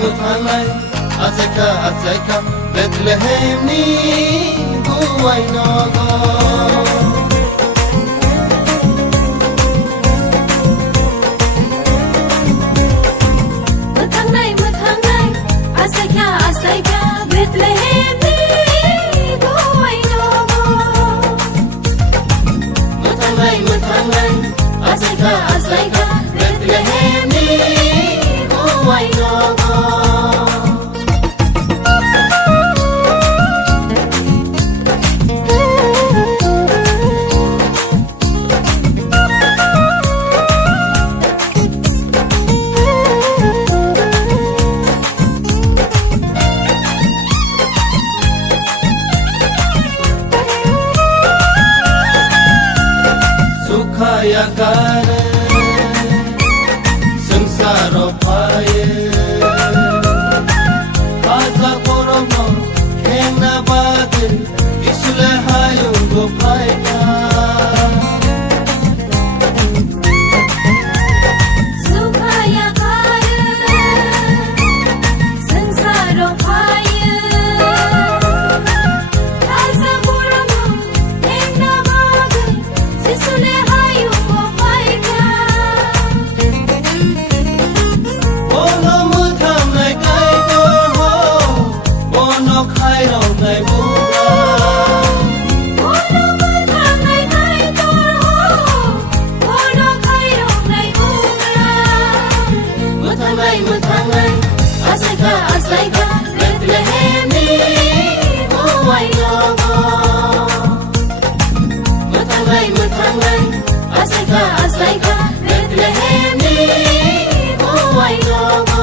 متهناي أزايكا بتلهمني جواي ناغا متهناي أزايكا بتلهمني جواي ناغا متهناي أزايكا بتلهمني جواي ناغا Sukhaya kare samsaro paye aza poromo kena bade isule hayo go paika Sukhaya kare samsaro paye aza poromo kena bade isule Azaiga Bethlehemni Muwai Nogo Mutangai Azaiga Bethlehemni Muwai Nogo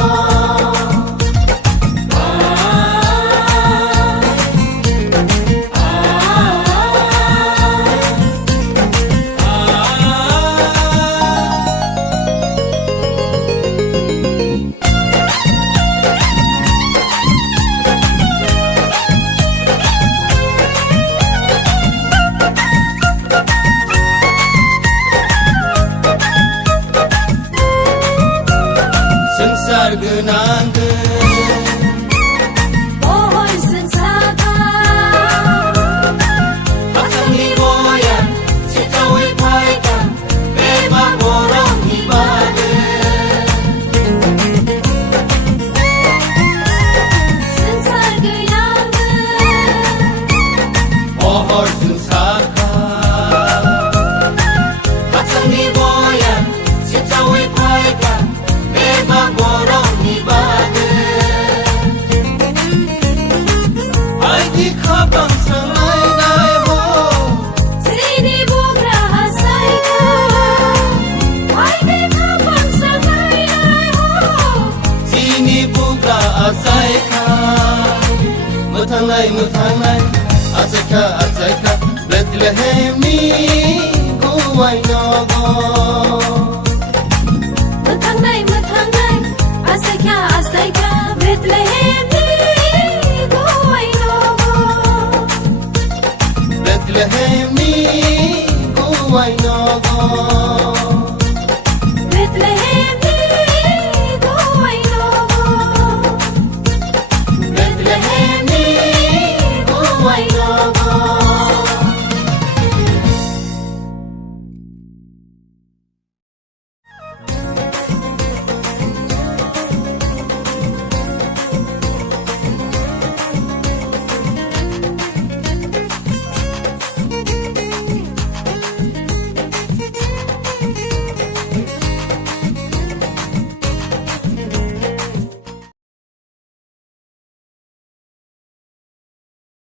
Sargınandı Ohoysun saka Atangi boya Sitawi paika Beba borong ibade Sen sargınandı Ohoysun saka Atangi boya Sitawi paika Beba borong ibade Aidi kabang sanay nai ho Sini bugra hasaiga Aidi kapang sanay ho Sini buka asai ka Mutangai Azaka Bethlehemni Guwai Nogo Mutangai Azaiga Bethlehemni